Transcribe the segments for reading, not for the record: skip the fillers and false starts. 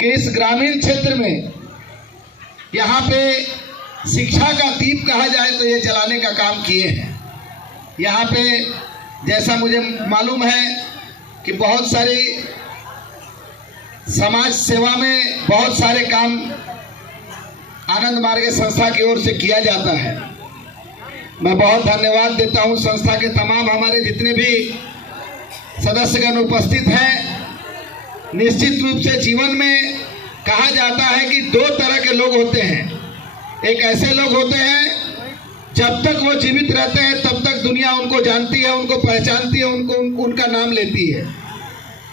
कि इस ग्रामीण क्षेत्र में यहाँ पे शिक्षा का दीप कहा जाए तो ये जलाने का काम किए हैं। यहाँ पे जैसा मुझे मालूम है कि बहुत सारी समाज सेवा में बहुत सारे काम आनंद मार्ग संस्था की ओर से किया जाता है। मैं बहुत धन्यवाद देता हूँ संस्था के तमाम हमारे जितने भी सदस्यगण उपस्थित हैं। निश्चित रूप से जीवन में कहा जाता है कि दो तरह के लोग होते हैं। एक ऐसे लोग होते हैं जब तक वो जीवित रहते हैं तब तक दुनिया उनको जानती है, उनको पहचानती है, उनका नाम लेती है।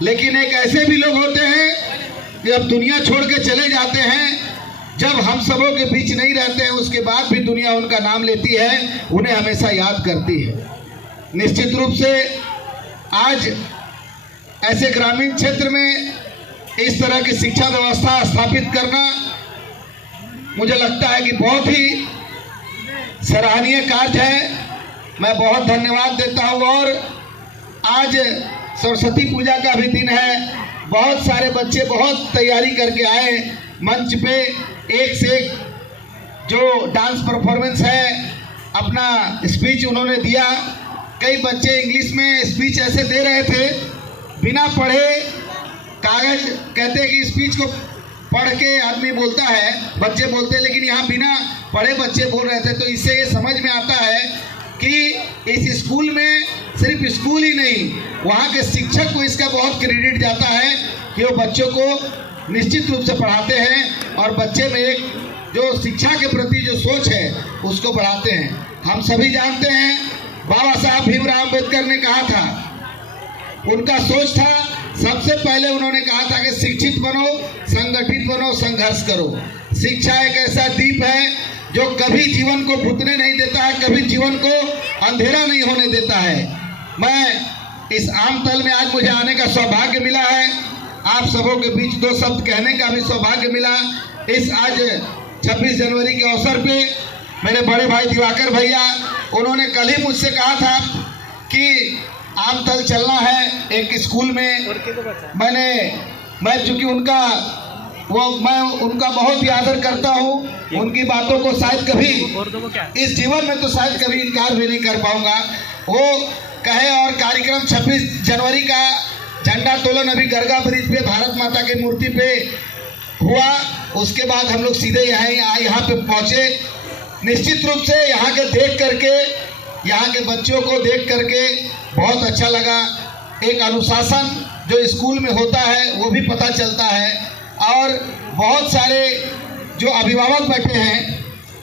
लेकिन एक ऐसे भी लोग होते हैं जब दुनिया छोड़ के चले जाते हैं, जब हम सबों के बीच नहीं रहते हैं, उसके बाद भी दुनिया उनका नाम लेती है, उन्हें हमेशा याद करती है। निश्चित रूप से आज ऐसे ग्रामीण क्षेत्र में इस तरह की शिक्षा व्यवस्था स्थापित करना मुझे लगता है कि बहुत ही सराहनीय कार्य है। मैं बहुत धन्यवाद देता हूँ। और आज सरस्वती पूजा का भी दिन है। बहुत सारे बच्चे बहुत तैयारी करके आए मंच पे, एक से एक जो डांस परफॉर्मेंस है, अपना स्पीच उन्होंने दिया। कई बच्चे इंग्लिश में स्पीच ऐसे दे रहे थे बिना पढ़े, कागज कहते कि स्पीच को पढ़ के आदमी बोलता है, बच्चे बोलते हैं, लेकिन यहाँ बिना पढ़े बच्चे बोल रहे थे। तो इससे ये समझ में आता है कि इस स्कूल में सिर्फ स्कूल ही नहीं, वहाँ के शिक्षक को इसका बहुत क्रेडिट जाता है कि वो बच्चों को निश्चित रूप से पढ़ाते हैं और बच्चे में एक जो शिक्षा के प्रति जो सोच है उसको बढ़ाते हैं। हम सभी जानते हैं बाबा साहब भीमराव अम्बेडकर ने कहा था, उनका सोच था, सबसे पहले उन्होंने कहा था कि शिक्षित बनो, संगठित बनो, संघर्ष करो। शिक्षा एक ऐसा दीप है जो कभी जीवन को बुतने नहीं देता है, कभी जीवन को अंधेरा नहीं होने देता है। मैं इस आम तल में आज मुझे आने का सौभाग्य मिला है, आप सबों के बीच दो शब्द कहने का भी सौभाग्य मिला। इस आज 26 जनवरी के अवसर पे मेरे बड़े भाई दिवाकर भैया, उन्होंने कल ही मुझसे कहा था कि आमतल चलना है एक स्कूल में। मैं चूंकि मैं उनका बहुत ही आदर करता हूँ, उनकी बातों को शायद कभी इस जीवन में तो शायद कभी इनकार भी नहीं कर पाऊंगा। वो कहे और कार्यक्रम 26 जनवरी का झंडा तोलन अभी गरगा ब्रिज पे भारत माता की मूर्ति पे हुआ। उसके बाद हम लोग सीधे यहाँ पे पहुँचे। निश्चित रूप से यहाँ के देख करके, यहाँ के बच्चों को देख करके बहुत अच्छा लगा। एक अनुशासन जो स्कूल में होता है वो भी पता चलता है। और बहुत सारे जो अभिभावक बैठे हैं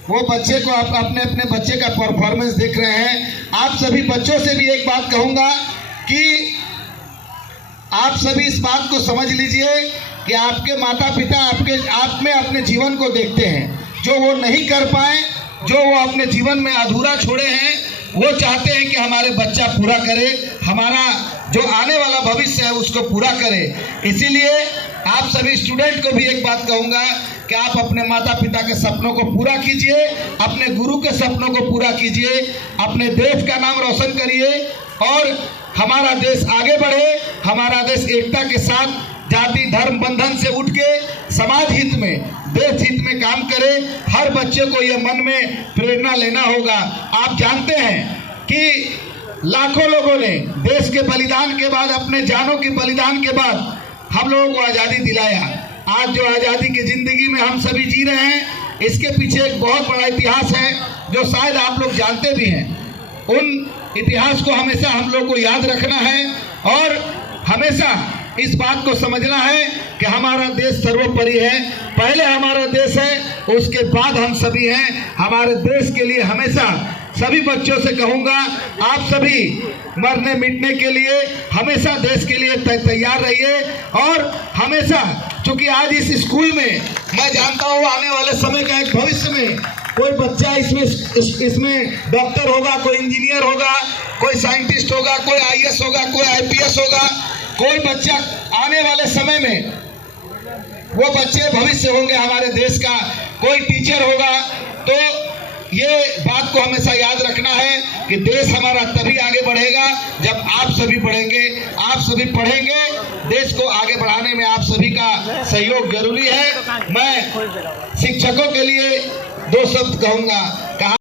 वो बच्चे को अपने अपने बच्चे का परफॉर्मेंस देख रहे हैं। आप सभी बच्चों से भी एक बात कहूँगा कि आप सभी इस बात को समझ लीजिए कि आपके माता पिता आप में अपने जीवन को देखते हैं। जो वो नहीं कर पाए, जो वो अपने जीवन में अधूरा छोड़े हैं, वो चाहते हैं कि हमारे बच्चा पूरा करे, हमारा जो आने वाला भविष्य है उसको पूरा करे। इसीलिए आप सभी स्टूडेंट को भी एक बात कहूँगा कि आप अपने माता पिता के सपनों को पूरा कीजिए, अपने गुरु के सपनों को पूरा कीजिए, अपने देश का नाम रोशन करिए और हमारा देश आगे बढ़े। हमारा देश एकता के साथ जाति धर्म बंधन से उठ के समाज हित में, देश हित में काम करे। हर बच्चे को ये मन में प्रेरणा लेना होगा। आप जानते हैं कि लाखों लोगों ने देश के बलिदान के बाद, अपने जानों के बलिदान के बाद हम लोगों को आज़ादी दिलाया। आज जो आज़ादी की ज़िंदगी में हम सभी जी रहे हैं, इसके पीछे एक बहुत बड़ा इतिहास है जो शायद आप लोग जानते भी हैं। उन इतिहास को हमेशा हम लोग को याद रखना है और हमेशा इस बात को समझना है कि हमारा देश सर्वोपरि है। पहले हमारा देश है, उसके बाद हम सभी हैं। हमारे देश के लिए हमेशा सभी बच्चों से कहूँगा, आप सभी मरने मिटने के लिए हमेशा देश के लिए तैयार रहिए। और हमेशा, चूँकि आज इस स्कूल में मैं जानता हूँ आने वाले समय का एक भविष्य में कोई बच्चा इसमें डॉक्टर होगा, कोई इंजीनियर होगा, कोई साइंटिस्ट होगा, कोई IAS होगा, कोई IPS होगा। कोई बच्चा आने वाले समय में वो बच्चे भविष्य होंगे हमारे देश का, कोई टीचर होगा। तो ये बात को हमेशा याद रखना है। कि देश हमारा तभी आगे बढ़ेगा जब आप सभी बढ़ेंगे, आप सभी पढ़ेंगे। देश को आगे बढ़ाने में आप सभी का सहयोग जरूरी है। मैं शिक्षकों के लिए 2 शब्द कहूंगा।